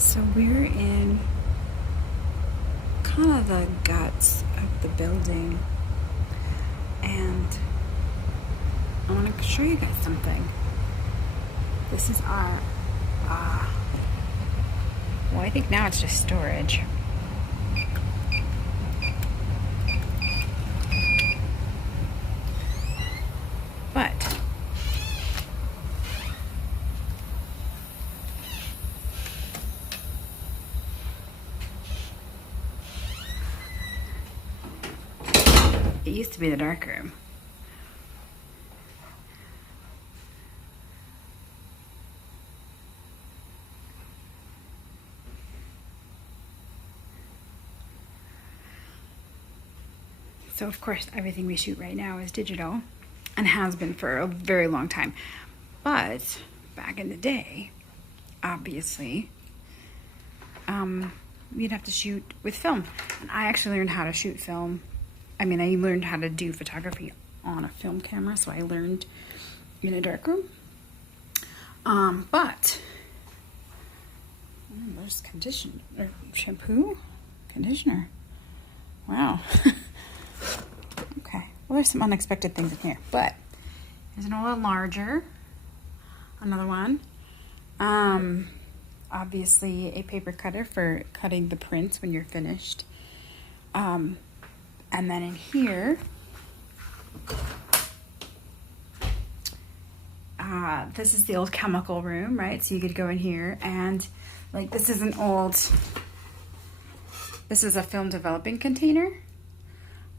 So we're in kind of the guts of the building, and I want to show you guys something. This is our, well, I think now it's just storage. But it used to be the dark room. So of course everything we shoot right now is digital and has been for a very long time. But back in the day, obviously, you'd have to shoot with film. And I actually learned how to shoot film. I learned how to do photography on a film camera, so I learned in a darkroom. But there's conditioner. Wow. Okay. Well, there's some unexpected things in here, but there's an oil larger. Another one. Obviously a paper cutter for cutting the prints when you're finished. And then in here, this is the old chemical room, right? So you could go in here and like this is a film developing container.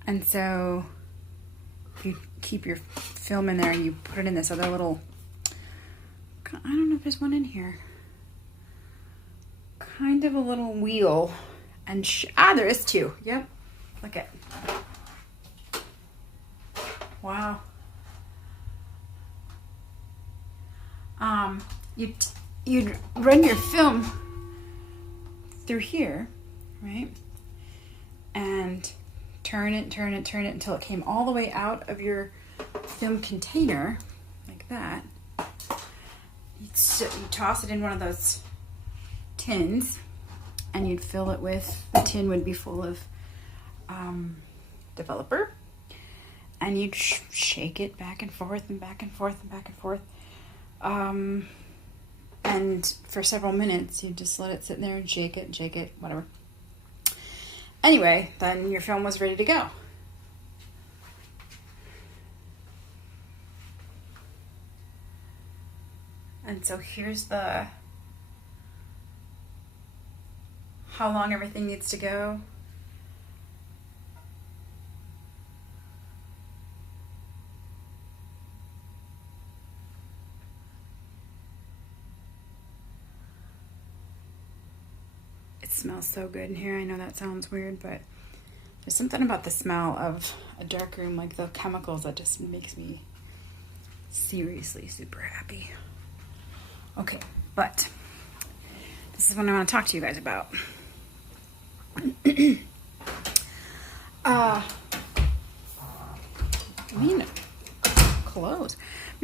And so you keep your film in there and you put it in this other little, I don't know if there's one in here, kind of a little wheel. And there is two. Yep. Look at. Wow. You'd run your film through here, right? And turn it until it came all the way out of your film container, like that. You'd toss it in one of those tins, and you'd fill it with, the tin would be full of developer, and you'd shake it back and forth and back and forth and back and forth. And for several minutes, you just let it sit there and shake it, whatever. Anyway, then your film was ready to go. And so here's how long everything needs to go. It smells so good in here. I know that sounds weird, but there's something about the smell of a dark room, like the chemicals, that just makes me seriously super happy. Okay, but this is what I want to talk to you guys about. Me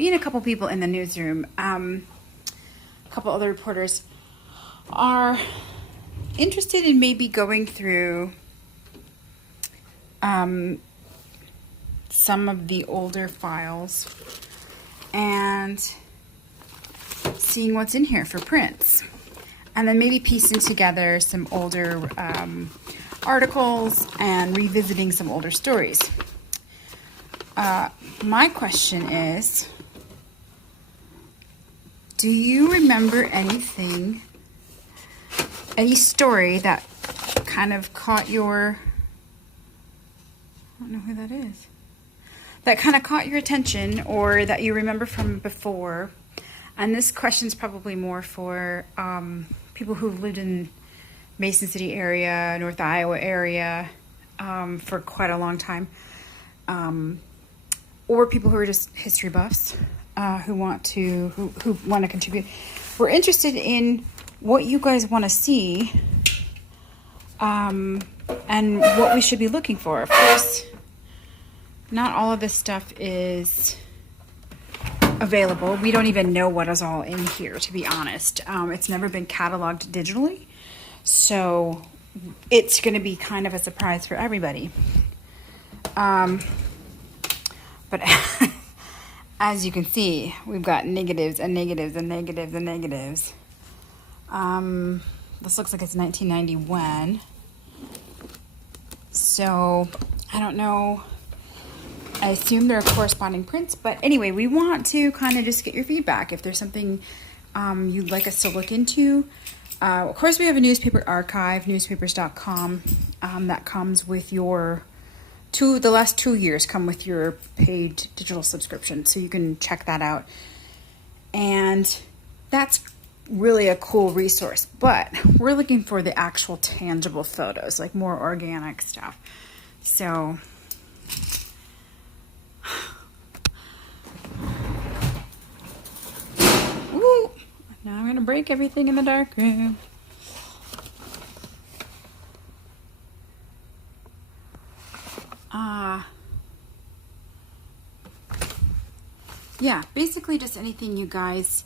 and a couple people in the newsroom, a couple other reporters are interested in maybe going through some of the older files and seeing what's in here for prints, and then maybe piecing together some older articles and revisiting some older stories. My question is, do you remember any story that kind of caught your, I don't know who that is, that kind of caught your attention, or that you remember from before? And this question's probably more for people who've lived in Mason City area, North Iowa area for quite a long time, or people who are just history buffs who want to contribute. We're interested in what you guys want to see and what we should be looking for. Of course, not all of this stuff is available. We don't even know what is all in here, to be honest. It's never been cataloged digitally, so it's going to be kind of a surprise for everybody. But as you can see, we've got negatives and negatives and negatives and negatives. This looks like it's 1991. So I don't know. I assume there are corresponding prints, but anyway, we want to kind of just get your feedback. If there's something you'd like us to look into. Of course, we have a newspaper archive, newspapers.com, that comes with your the last 2 years come with your paid digital subscription, so you can check that out. And that's really a cool resource, but we're looking for the actual tangible photos, like more organic stuff. So ooh, now I'm gonna break everything in the dark room. Yeah, basically just anything you guys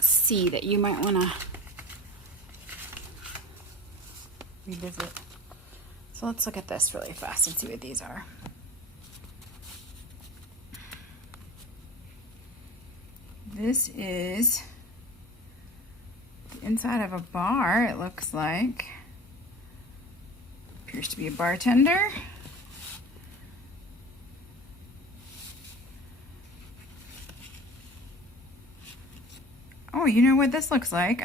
see that you might want to revisit. So let's look at this really fast and see what these are. This is the inside of a bar, it looks like. Appears to be a bartender. Oh, you know what this looks like?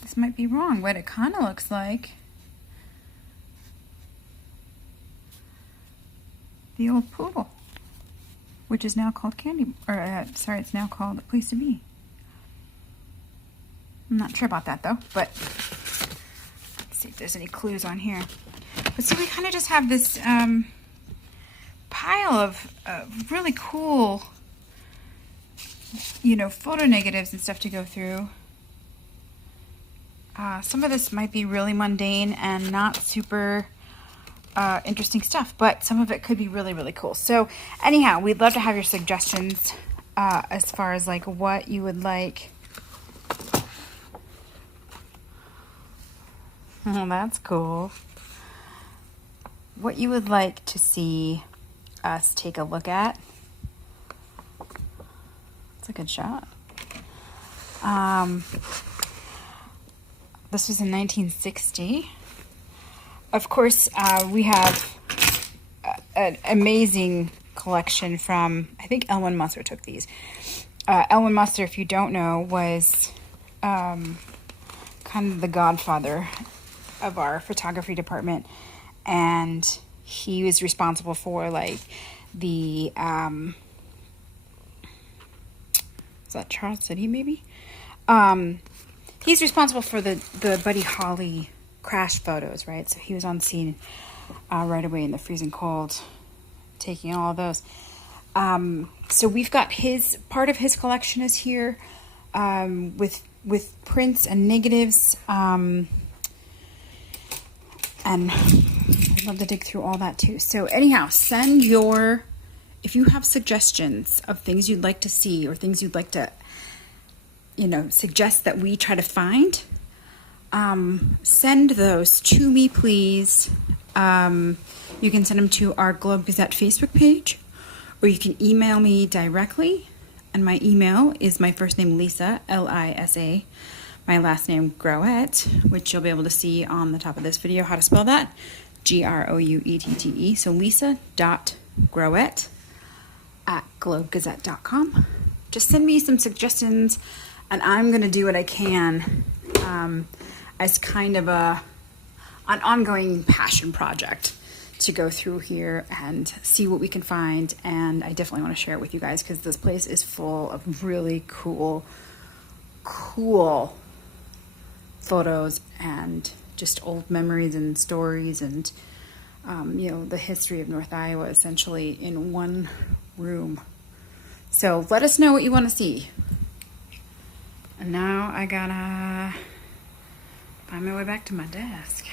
This might be wrong. What it kind of looks like, the old poodle, which is now called sorry, it's now called A Place to Be. I'm not sure about that though, but let's see if there's any clues on here. But see, we kind of just have this pile of really cool, you know, photo negatives and stuff to go through. Some of this might be really mundane and not super interesting stuff, but some of it could be really, really cool. So anyhow, we'd love to have your suggestions as far as like what you would like. Oh, that's cool. What you would like to see us take a look at. It's a good shot. This was in 1960. Of course, we have an amazing collection from, I think Elwin Musser took these. Elwin Musser, if you don't know, was kind of the godfather of our photography department, and he was responsible for like the is that Charles City maybe? He's responsible for the Buddy Holly crash photos, right? So he was on scene right away in the freezing cold, taking all of those. So we've got part of his collection is here, with prints and negatives, and I'd love to dig through all that too. So anyhow, if you have suggestions of things you'd like to see or things you'd like to, you know, suggest that we try to find, send those to me, please. You can send them to our Globe Gazette Facebook page, or you can email me directly. And my email is my first name, Lisa, Lisa, my last name, Grouette, which you'll be able to see on the top of this video, how to spell that, Grouette. So lisa.grouette@globegazette.com. Just send me some suggestions, and I'm going to do what I can as kind of an ongoing passion project to go through here and see what we can find. And I definitely want to share it with you guys, because this place is full of really cool photos and just old memories and stories and you know, the history of North Iowa essentially in one room. So let us know what you want to see. And now I gotta find my way back to my desk.